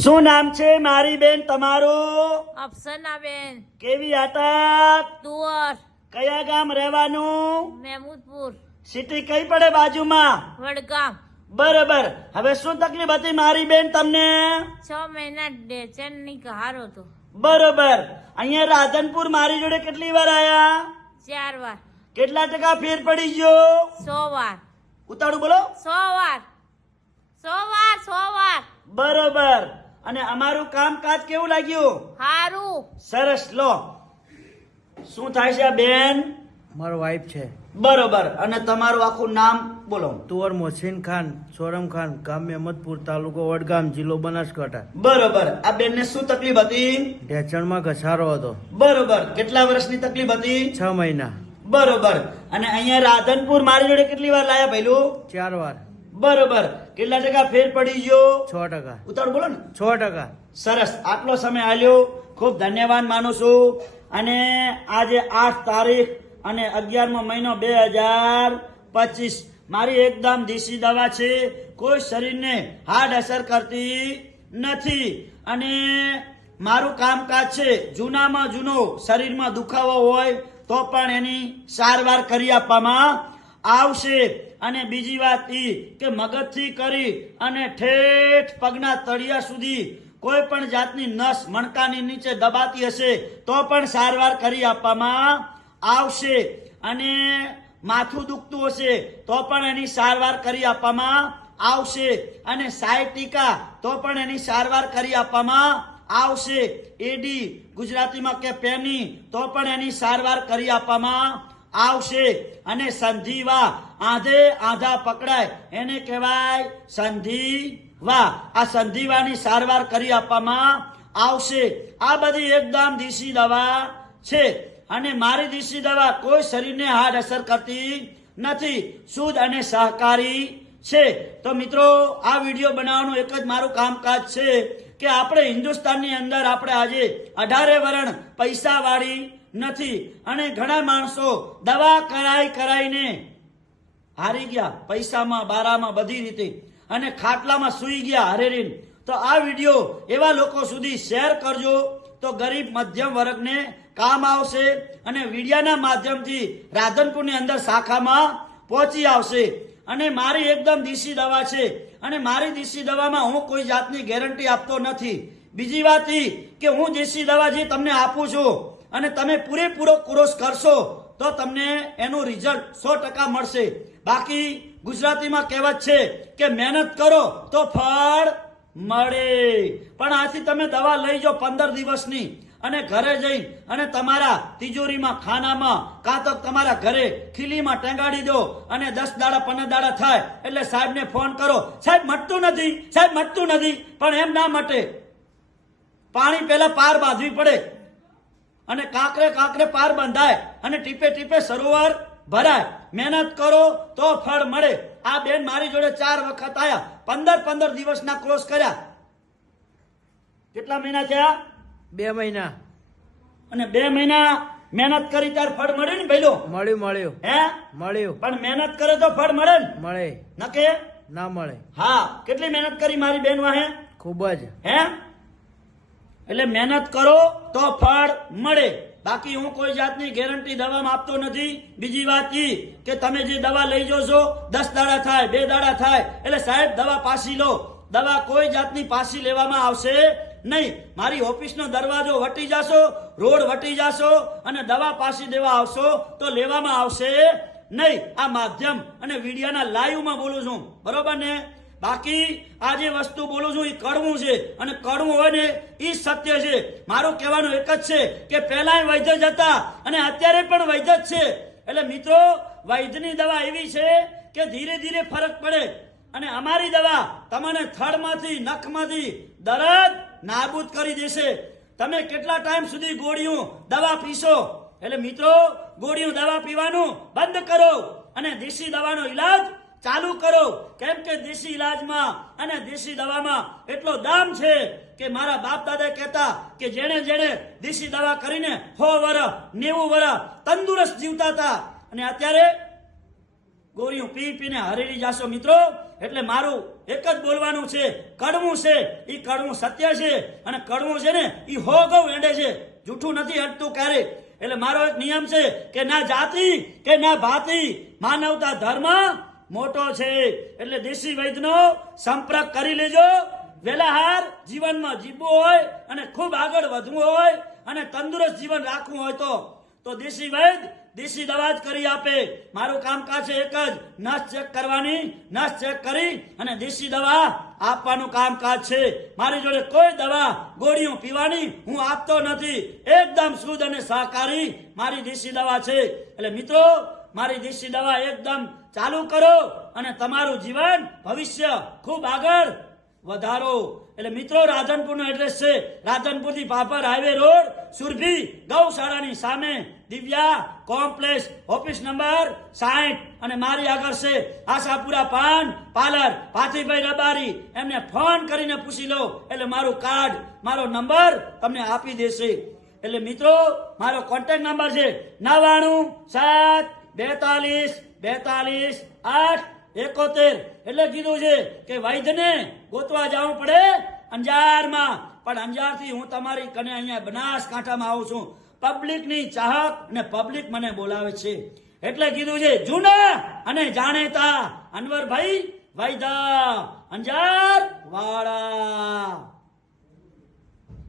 શું નામ છે મારી બેન તમારું? અફસનાબેન. કેવી અટક? તુવર. કયા ગામ રહેવાનું? મહેમૂદપુર. સિટી કઈ પડે બાજુમાં? વડગામ. બરોબર. હવે શું તકલીફ હતી મારી બેન તમને? 6 મહિના ચેનની હારો હતો. બરોબર. અહીંયા રાધનપુર મારી જોડે કેટલી વાર આયા? 4 વાર. કેટલા ટકા ફેર પડી ગયો? 100 વાર. ઉતાળું બોલો. 100 વાર. 100 વાર. બરોબર. અને અમારું કામકાજ કેવું લાગ્યું? હારું. સરસ. લો શું થાય છે આ બેન? મારો વાઇફ છે. બરોબર. અને તમારું આખું નામ બોલો. તુવર મોહસિન ખાન, સોરમ ખાન, ગામ મહેમદપુર, તાલુકો વડગામ, જિલ્લો બનાસકાંઠા. બરોબર. આ બેન ને શું તકલીફ હતી? ઢેચણમાં ઘસારો હતો. બરોબર. કેટલા વર્ષની તકલીફ હતી? 6 મહિના. બરોબર. અને અહીંયા રાધનપુર મારી જોડે કેટલી વાર લાયા ભઈલું? 4 વાર. બરોબર. કેટલા ટકા ફેર પડી ગયો? 6%. ઉતાળું બોલો ને. 6%. સરસ. આટલો સમય આલ્યો, ખૂબ ધન્યવાદ માનું છું. અને આજે 8 તારીખ અને 11મો મહિનો 2025 મારી એકદમ દેશી દવા છે. કોઈ શરીરને હાર્ડ અસર કરતી નથી. અને મારું કામકાજ છે, જૂનામાં જૂનો શરીરમાં દુખાવો હોય તો પણ એની સારવાર કરી આપવામાં આવશે. અને બીજી વાત એ કે મગજથી કરી અને ઠેઠ પગના તળિયા સુધી કોઈ પણ જાતની નસ મણકાની નીચે દબાતી હશે તો પણ સારવાર કરી આપવામાં આવશે. અને માથું દુખતું હશે તો પણ એની સારવાર કરી આપવામાં આવશે. અને સાયટિકા તો પણ એની સારવાર કરી આપવામાં આવશે. એડી ગુજરાતીમાં કે પેની તો પણ એની સારવાર કરી આપવામાં આવશે. અને સંધિવા આંધે આંધા પકડાય એને કહેવાય સંધિવા. આ સંધિવાની સારવાર કરી આપવામાં આવશે. આ બધી એકદમ દેશી દવા છે. અને મારી દેશી દવા કોઈ શરીરને હાર્ડ અસર કરતી નથી, શુદ્ધ અને સહકારી છે. તો મિત્રો, આ વિડીયો બનાવવાનું એક જ મારું કામકાજ છે કે આપણે હિન્દુસ્તાનની અંદર આપણે આજે 18 વરણ પૈસા વાળી નથી. અને ઘણા માણસો દવા કરાઈને હારી ગયા, પૈસામાં બારામાં બધી રીતે, અને ખાટલામાં સૂઈ ગયા હરેરીન. તો આ વિડીયો એવા લોકો સુધી શેર કરજો તો ગરીબ મધ્યમ વર્ગને કામ આવશે. અને વિડીયાના માધ્યમથી રાધનપુરની અંદર શાખામાં પહોંચી આવશે. અને મારી એકદમ દેશી દવા છે. અને મારી દેશી દવામાં હું કોઈ જાતની ગેરંટી આપતો નથી. બીજી વાત એ કે હું દેશી દવા જે તમને આપું છું અને તમે પૂરેપૂરો કોર્સ કરશો તો તમને એનું રિઝલ્ટ 100% મળશે. બાકી ગુજરાતીમાં કહેવત છે કે મહેનત કરો તો ફળ મળે. પણ આથી તમે દવા લઈ જાઓ 15 દિવસની અને ઘરે જઈ અને તમારા તિજોરીમાં, ખાનામાં, કાં તો તમારા ઘરે ખીલીમાં ટેંગાડી દો. અને 10 દાડા 15 દાડા થાય એટલે સાહેબને ફોન કરો, સાહેબ મટતું નથી, સાહેબ મટતું નથી. પણ એમ ના મટે. પાણી પહેલા પાર બાંધવી પડે અને કાંકરે પાર બંધાય અને ટીપે ટીપે સરોવર ભરાય. મહેનત કરો તો ફળ મળે. આ બેન મારી જોડે 4 વખત આયા, 15 દિવસના કોર્સ કર્યા. કેટલા મહિના થયા? 2 મહિના. અને 2 મહિના મહેનત કરી ત્યારે ફળ મળે ને ભઈલો? મળ્યું. હે? મળ્યું. પણ મહેનત કરે તો ફળ મળે ને? મળે. નકે ના મળે. હા. કેટલી મહેનત કરી મારી બેન વાહે? ખૂબ જ. હે? એટલે મહેનત કરો તો ફળ મળે. બાકી હું કોઈ જાતની ગેરંટી દવામાં આપતો નથી. બીજી વાત એ કે તમે જે દવા લઈ જોશો 10 દાડા થાય, 2 દાડા થાય એટલે સાહેબ દવા પાછી લો. દવા કોઈ જાતની પાછી લેવામાં આવશે નહીં. મારી ઓફિસનો દરવાજો વટી જાશો, રોડ વટી જાશો અને દવા પાછી દેવા આવશો તો લેવામાં આવશે નહીં. આ માધ્યમ અને વિડીયાના લાઈવમાં બોલું છું, બરોબર ને? બાકી આ જે વસ્તુ બોલું છું એ કડવું છે. અને કડવું હોય ને એ સત્ય છે. મારું કહેવાનું એક જ છે કે પહેલા વૈદ્ય જ હતા અને અત્યારે પણ વૈદ્ય જ છે. એટલે મિત્રો, વૈદ્યની દવા એવી છે કે ધીરે ધીરે ફરક પડે. અને અમારી દવા તમને થડમાંથી, નખમાંથી દર્દ નાબૂદ કરી દેશે. તમે કેટલા ટાઈમ સુધી ગોળીઓ દવા પીશો? એટલે મિત્રો, ગોળીઓ દવા પીવાનું બંધ કરો અને દેશી દવાનો ઈલાજ ચાલુ કરો. કેમ કે દેશી ઇલાજમાં અને દેશી દવામાં એટલો દામ છે કે મારા બાપ દાદા કહેતા કે જેણે દેશી દવા કરીને 100 વર્ષ 90 વર્ષ તંદુરસ્ત જીવતા હતા. અને અત્યારે ગોળીઓ પી પીને હરેલી જાશો મિત્રો. એટલે મારું એક જ બોલવાનું છે, કડવું છે એ કડવું સત્ય છે, અને કડવું છે ને એ હો ગૌ એંડે છે, જૂઠું નથી હટતું ક્યારેક. એટલે મારો એક નિયમ છે કે ના જાતિ કે ના ભાતિ, માનવતા ધર્મ મોટો છે. એટલે દેશી વૈદ્યનો સંપર્ક કરી લેજો. વેલાહાર જીવનમાં જીવવું હોય અને ખૂબ આગળ વધવું હોય અને તંદુરસ્ત જીવન રાખવું હોય તો દેશી વૈદ્ય દેશી દવા જ કરી આપે. મારું કામકાજ છે એક જ, નસ ચેક કરવાની, નસ ચેક કરી અને દેશી દવા આપવાનું કામકાજ છે. મારી જોડે કોઈ દવા ગોળીઓ પીવાની હું આપતો નથી. એકદમ શુદ્ધ અને સહકારી મારી દેશી દવા છે. એટલે મિત્રો મારી દેશી દવા એકદમ ચાલુ કરો અને તમારું જીવન ભવિષ્ય ખૂબ આગળ વધારો. એટલે મિત્રો રાધનપુરનો એડ્રેસ છે, રાધનપુર થી પાપર હાઈવે રોડ, સુરભી ગૌશાળાની સામે દિવ્યા કોમ્પ્લેક્સ, ઓફિસ નંબર 60. અને મારી આગળ છે આશાપુરા પાન પાર્લર, પાથીભાઈ રબારી. એમને ફોન કરીને પૂછી લો એટલે મારું કાર્ડ, મારો નંબર તમને આપી દેશે. એટલે મિત્રો મારો કોન્ટેક્ટ નંબર છે 9972422871. એટલે કીધું છે કે વૈદ્યને ગોતવા જવું પડે અંજારમાં, પણ અંજારથી હું તમારી કને અહીંયા બનાસકાંઠામાં આવું છું. પબ્લિકની ચાહક અને પબ્લિક મને બોલાવે છે. એટલે કીધું છે જૂના અને જાણેતા અનવરભાઈ વૈદ્ય અંજાર વાળા.